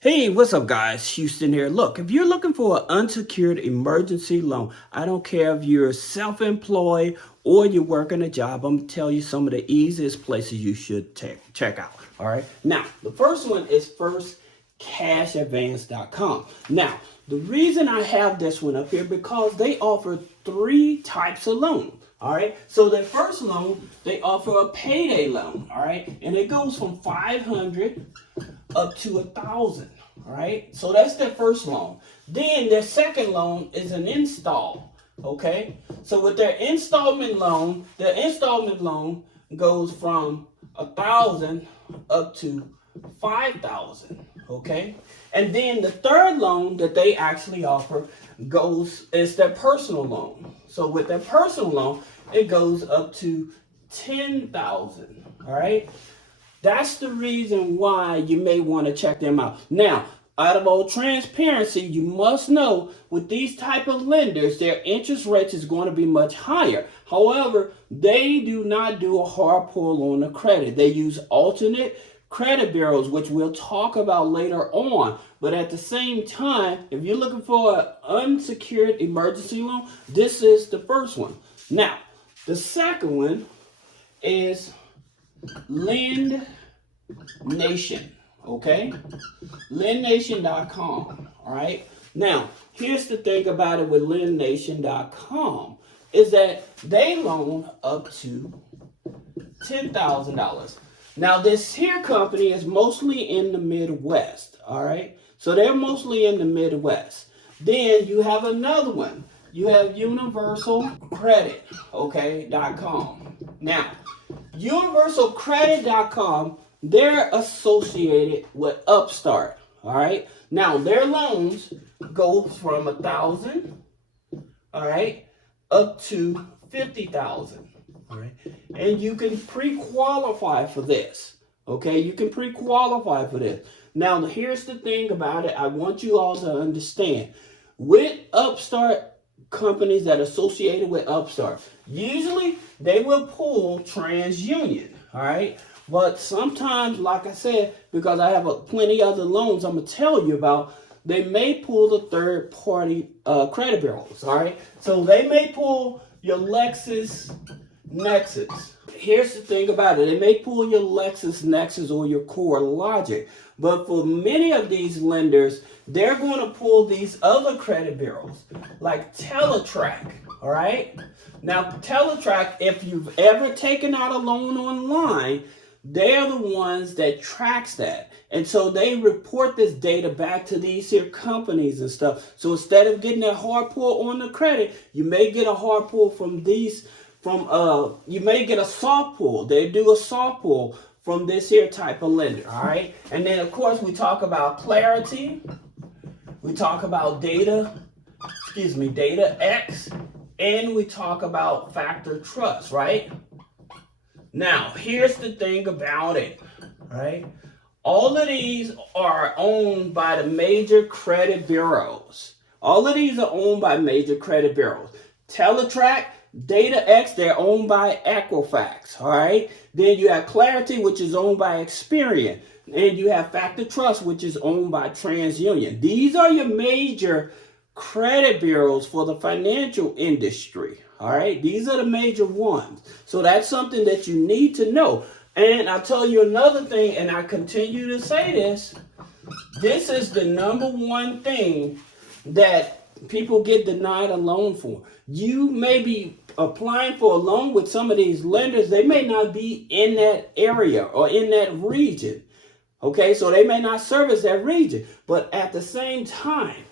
Hey, what's up, guys? Houston here. Look, if you're looking for an unsecured emergency loan, I don't care if you're self-employed or you're working a job, I'm gonna tell you some of the easiest places you should check out. All right. Now, the first one is firstcashadvance.com. Now, the reason I have this one up here because they offer three types of loan. All right. So the first loan, they offer a payday loan. All right, and it goes from 500 up to 1,000. All right, so that's their first loan. Then their second loan is an install. Okay, so with their installment loan, goes from 1,000 up to 5,000. Okay, and then the third loan that they actually offer is their personal loan. So with their personal loan, it goes up to 10,000. All right. That's the reason why you may want to check them out. Now, out of all transparency, you must know with these type of lenders, their interest rates is going to be much higher. However, they do not do a hard pull on the credit. They use alternate credit bureaus, which we'll talk about later on. But at the same time, if you're looking for an unsecured emergency loan, this is the first one. Now, the second one is Lend Nation, okay? LendNation.com, all right? Now, here's the thing about it with LendNation.com is that they loan up to $10,000. Now, this here company is mostly in the Midwest, all right? So they're mostly in the Midwest. Then you have another one. You have UniversalCredit, okay, .com. Now, UniversalCredit.com, they're associated with Upstart. All right. Now their loans go from 1,000, all right, up to 50,000. All right. And you can pre-qualify for this. Okay, you can pre-qualify for this. Now, here's the thing about it. I want you all to understand. With Upstart, companies that are associated with Upstart, usually they will pull TransUnion, all right? But sometimes, like I said, because I have plenty other loans I'm going to tell you about, they may pull the third-party credit bureaus, all right? So they may pull your LexisNexis. Here's the thing about it. They may pull your LexisNexis or your CoreLogic. But for many of these lenders, they're going to pull these other credit bureaus like Teletrack, all right? Now, Teletrack, if you've ever taken out a loan online, they're the ones that tracks that. And so they report this data back to these here companies and stuff. So instead of getting a hard pull on the credit, you may get a hard pull you may get a soft pull. They do a soft pull from this here type of lender, all right? And then, of course, we talk about Clarity. We talk about Data X, and we talk about Factor Trust, right? Now, here's the thing about it, right? All of these are owned by the major credit bureaus. All of these are owned by major credit bureaus. Teletrack, Data X, they're owned by Equifax, all right? Then you have Clarity, which is owned by Experian. And you have Factor Trust, which is owned by TransUnion. These are your major credit bureaus for the financial industry, all right? These are the major ones. So that's something that you need to know. And I'll tell you another thing, and I continue to say this. This is the number one thing that people get denied a loan for. You may be applying for a loan with some of these lenders. They may not be in that area or in that region. Okay, so they may not service that region. But at the same time,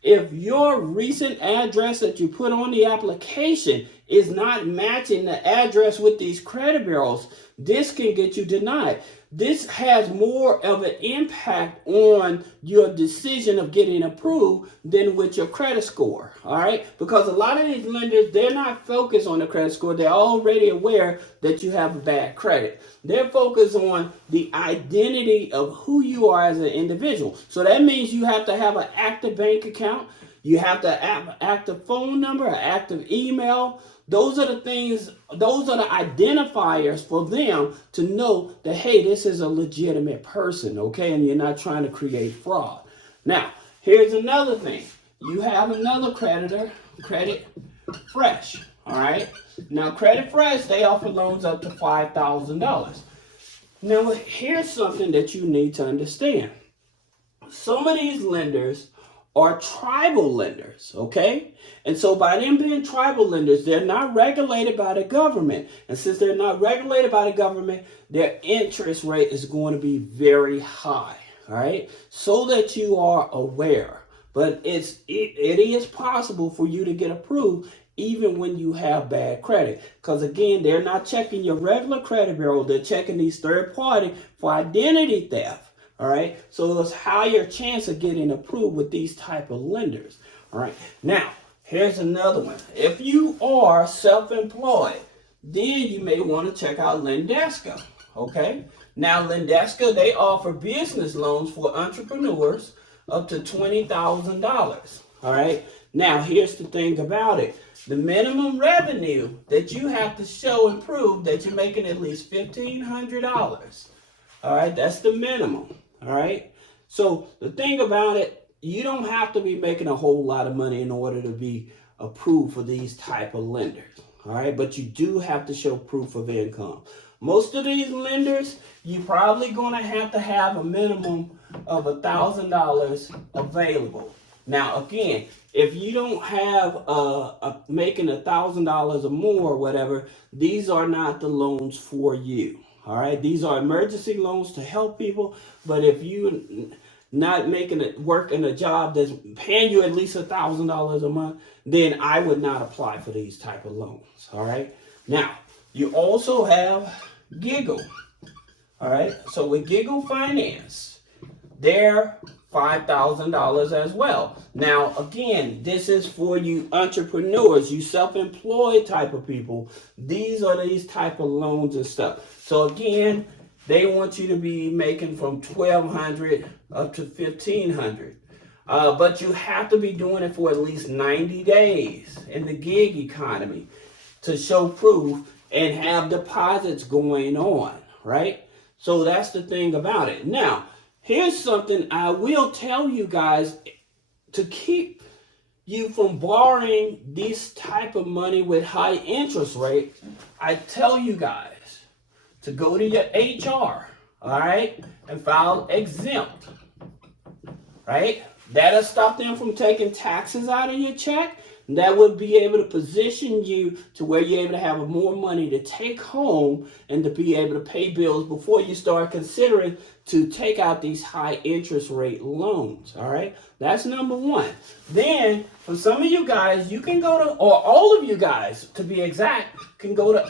if your recent address that you put on the application is not matching the address with these credit bureaus, this can get you denied. This has more of an impact on your decision of getting approved than with your credit score, all right? Because a lot of these lenders, they're not focused on the credit score. They're already aware that you have a bad credit. They're focused on the identity of who you are as an individual. So that means you have to have an active bank account. You have to have an active phone number, an active email. Those are the things, those are the identifiers for them to know that, hey, this is a legitimate person, okay? And you're not trying to create fraud. Now, here's another thing. You have another creditor, Credit Fresh, all right? Now, Credit Fresh, they offer loans up to $5,000. Now, here's something that you need to understand. Some of these lenders are tribal lenders, okay? And so by them being tribal lenders, they're not regulated by the government. And since they're not regulated by the government, their interest rate is going to be very high, all right? So that you are aware. But it is possible for you to get approved even when you have bad credit. Because again, they're not checking your regular credit bureau. They're checking these third party for identity theft. All right, so there's higher chance of getting approved with these type of lenders. All right, now here's another one. If you are self-employed, then you may want to check out Lindesa. Okay, now Lindesa, they offer business loans for entrepreneurs up to $20,000. All right, now here's the thing about it. The minimum revenue that you have to show and prove that you're making at least $1,500. All right, that's the minimum. All right. So the thing about it, you don't have to be making a whole lot of money in order to be approved for these type of lenders. All right. But you do have to show proof of income. Most of these lenders, you're probably going to have a minimum of $1,000 available. Now, again, if you don't have making $1,000 or more or whatever, these are not the loans for you. All right, these are emergency loans to help people. But if you're not making it work in a job that's paying you at least $1,000 a month, then I would not apply for these type of loans. All right. Now, you also have Giggle. All right. So with Giggle Finance, they're $5,000 as well. Now, again, this is for you entrepreneurs, you self-employed type of people. These are these type of loans and stuff. So again, they want you to be making from $1,200 up to $1,500. But you have to be doing it for at least 90 days in the gig economy to show proof and have deposits going on, right? So that's the thing about it. Now, here's something I will tell you guys to keep you from borrowing this type of money with high interest rate. I tell you guys to go to your HR, all right, and file exempt, right? That'll stop them from taking taxes out of your check. That would be able to position you to where you're able to have more money to take home and to be able to pay bills before you start considering to take out these high interest rate loans. All right, that's number one. Then for some of you guys, you can go to, or all of you guys to be exact, can go to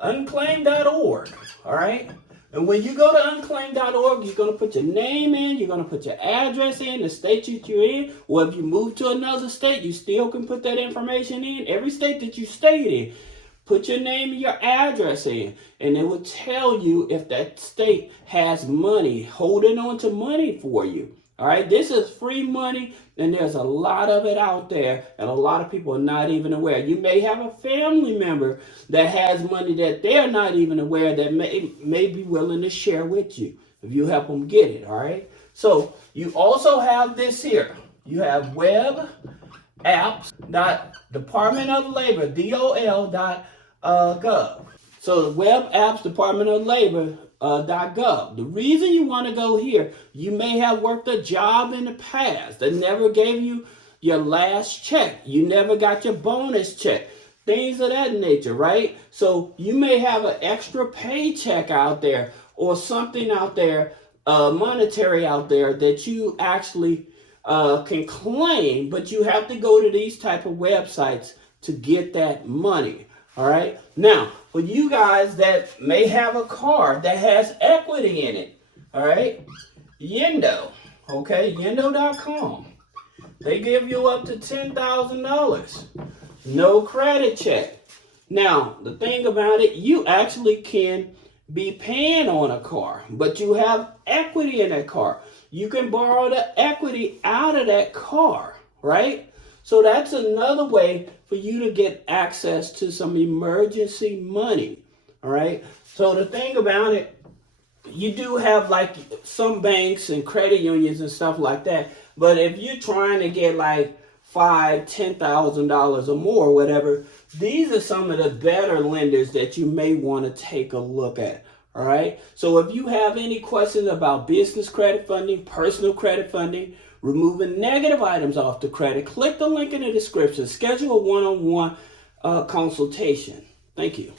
unclaimed.org. All right. And when you go to unclaimed.org, you're going to put your name in, you're going to put your address in, the state that you're in, or if you move to another state, you still can put that information in. Every state that you stayed in, put your name and your address in, and it will tell you if that state has money, holding on to money for you. All right, this is free money, and there's a lot of it out there, and a lot of people are not even aware. You may have a family member that has money that they're not even aware that may be willing to share with you if you help them get it, all right? So you also have this here. You have web apps Department of Labor, DOL.gov. So the web apps Department of Labor .gov. The reason you want to go here, you may have worked a job in the past that never gave you your last check. You never got your bonus check. Things of that nature, right? So you may have an extra paycheck out there or something out there, monetary out there that you actually can claim, but you have to go to these type of websites to get that money. All right. Now, for you guys that may have a car that has equity in it, all right, Yendo, okay, Yendo.com. They give you up to $10,000. No credit check. Now, the thing about it, you actually can be paying on a car, but you have equity in that car. You can borrow the equity out of that car, right? So that's another way for you to get access to some emergency money, all right? So the thing about it, you do have like some banks and credit unions and stuff like that, but if you're trying to get like $5,000-$10,000 or more, whatever, these are some of the better lenders that you may want to take a look at. All right. So if you have any questions about business credit funding, personal credit funding, removing negative items off the credit, click the link in the description. Schedule a one-on-one consultation. Thank you.